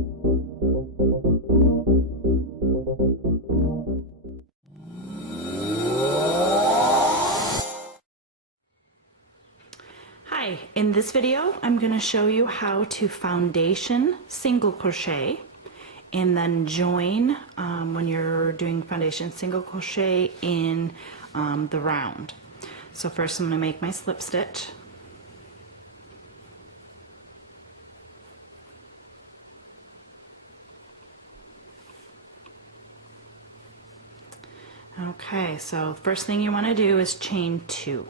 Hi, in this video I'm going to show you how to foundation single crochet and then join when you're doing foundation single crochet in the round. So first I'm going to make my slip stitch. Okay, so first thing you want to do is chain 2.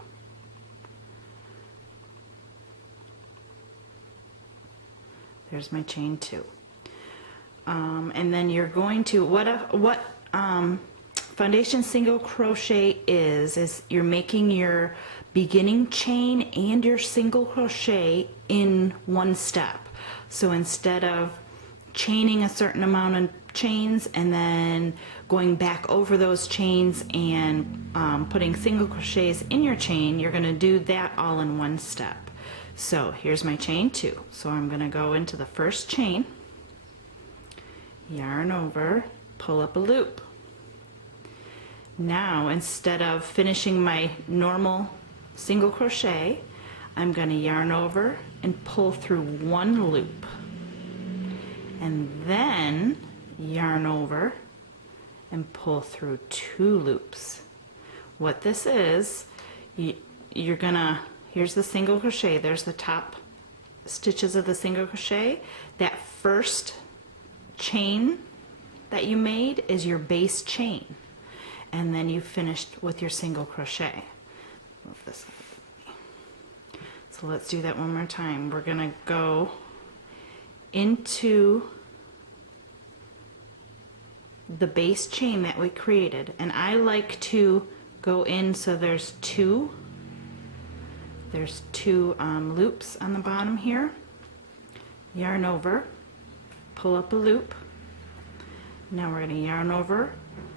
There's my chain 2. And then you're going to, what foundation single crochet is you're making your beginning chain and your single crochet in one step. So instead of chaining a certain amount of chains and then going back over those chains and putting single crochets in your chain, you're going to do that all in one step. So here's my chain 2. So I'm going to go into the first chain, yarn over, pull up a loop. Now instead of finishing my normal single crochet, I'm going to yarn over and pull through one loop, and then yarn over and pull through 2 loops. What this is, you're gonna, here's the single crochet, there's the top stitches of the single crochet. That first chain that you made is your base chain, and then you finished with your single crochet. Move this up. So let's do that one more time. We're gonna go into the base chain that we created, and I like to go in so there's two loops on the bottom here. Yarn over, pull up a loop. Now we're going to yarn over,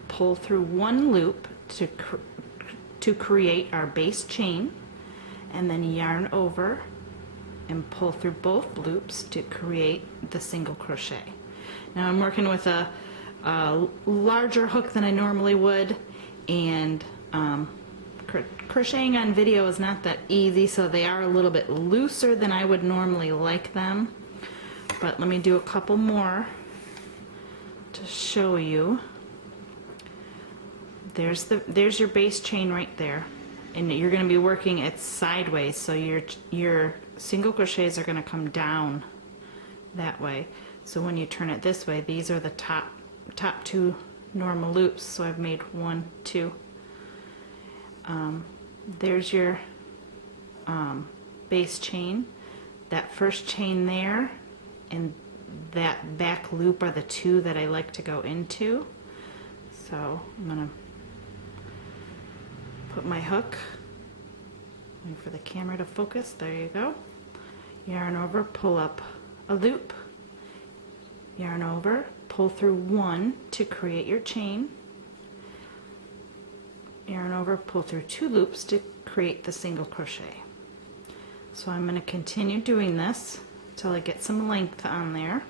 pull through one loop to create our base chain, and then yarn over and pull through both loops to create the single crochet. Now I'm working with a larger hook than I normally would, and crocheting on video is not that easy, so they are a little bit looser than I would normally like them. But let me do a couple more to show you. There's your base chain right there, and you're going to be working it sideways, so your single crochets are going to come down that way. So when you turn it this way, these are the top 2 normal loops. So I've made 1, 2. There's your base chain. That first chain there and that back loop are the 2 that I like to go into. So I'm gonna put my hook, wait for the camera to focus, there you go. Yarn over, pull up a loop, yarn over, pull through 1 to create your chain, yarn over, pull through 2 loops to create the single crochet. So I'm going to continue doing this until I get some length on there.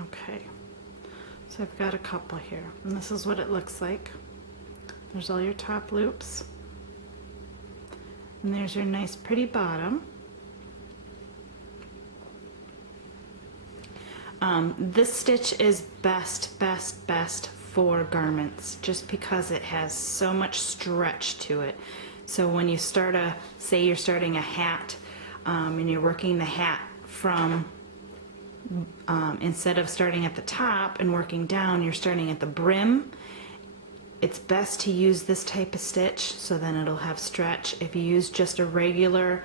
Okay, so I've got a couple here, and this is what it looks like. There's all your top loops, And there's your nice pretty bottom. This stitch is best for garments just because it has so much stretch to it. So when you start say you're starting a hat and you're working the hat from, instead of starting at the top and working down, you're starting at the brim. It's best to use this type of stitch so then it'll have stretch. If you use just a regular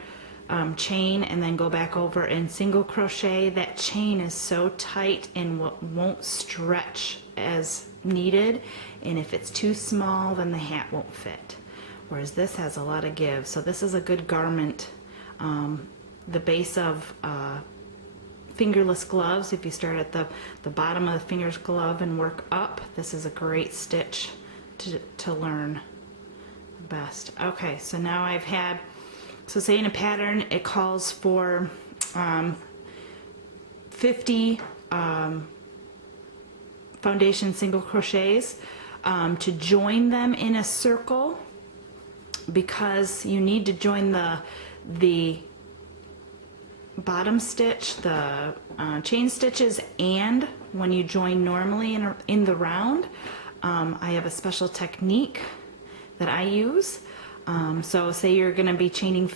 chain and then go back over and single crochet, that chain is so tight and won't stretch as needed, and if it's too small then the hat won't fit, whereas this has a lot of give. So this is a good garment. The base of fingerless gloves, if you start at the bottom of the finger's glove and work up, this is a great stitch to learn best. Okay, so now I've had, so say in a pattern it calls for 50 foundation single crochets. To join them in a circle, because you need to join the bottom stitch, the chain stitches, and when you join normally in the round, I have a special technique that I use. So say you're going to be chaining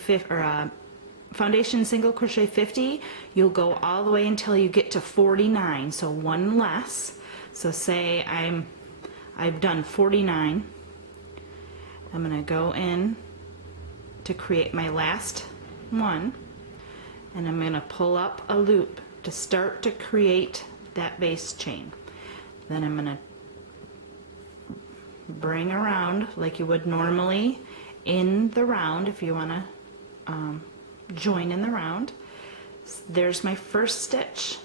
foundation single crochet 50, you'll go all the way until you get to 49, so one less. So say I've done 49. I'm going to go in to create my last one, and I'm going to pull up a loop to start to create that base chain. Then I'm going to bring around like you would normally in the round if you want to join in the round. There's my first stitch.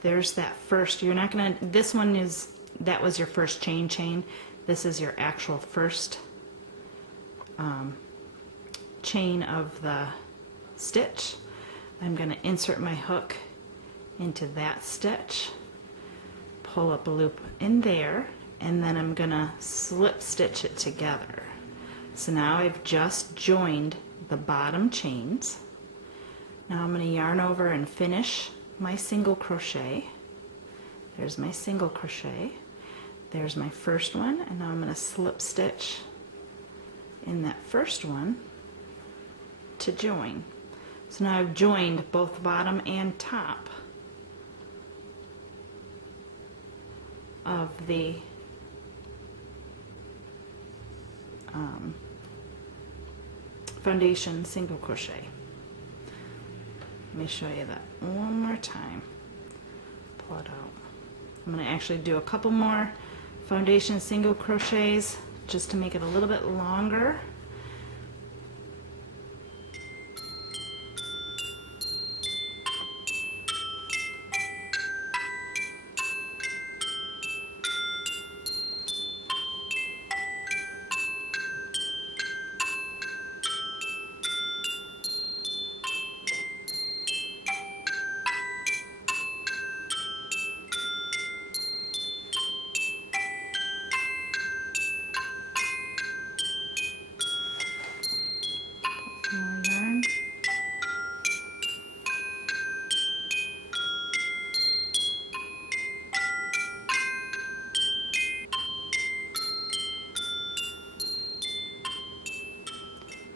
There's that first, you're not going to, this one is, that was your first chain. This is your actual first chain of the stitch. I'm going to insert my hook into that stitch, pull up a loop in there, and then I'm going to slip stitch it together. So now I've just joined the bottom chains. Now I'm going to yarn over and finish my single crochet. There's my single crochet. There's my first one, and now I'm going to slip stitch in that first one to join. So now I've joined both bottom and top of the foundation single crochet. Let me show you that one more time. Pull it out. I'm going to actually do a couple more foundation single crochets just to make it a little bit longer. More yarn.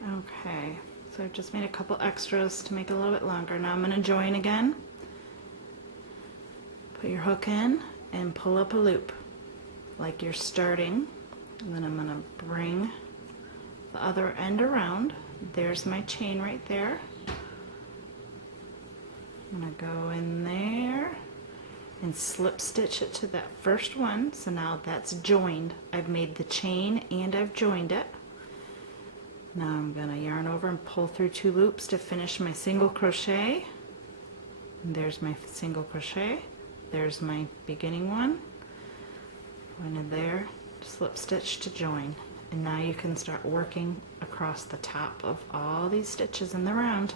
Okay, so I've just made a couple extras to make it a little bit longer. Now I'm going to join again. Put your hook in and pull up a loop like you're starting, and then I'm going to bring the other end around. There's my chain right there. I'm going to go in there and slip stitch it to that first one. So now that's joined. I've made the chain and I've joined it. Now I'm going to yarn over and pull through 2 loops to finish my single crochet. And there's my single crochet. There's my beginning one. Go into there, slip stitch to join. And now you can start working across the top of all these stitches in the round.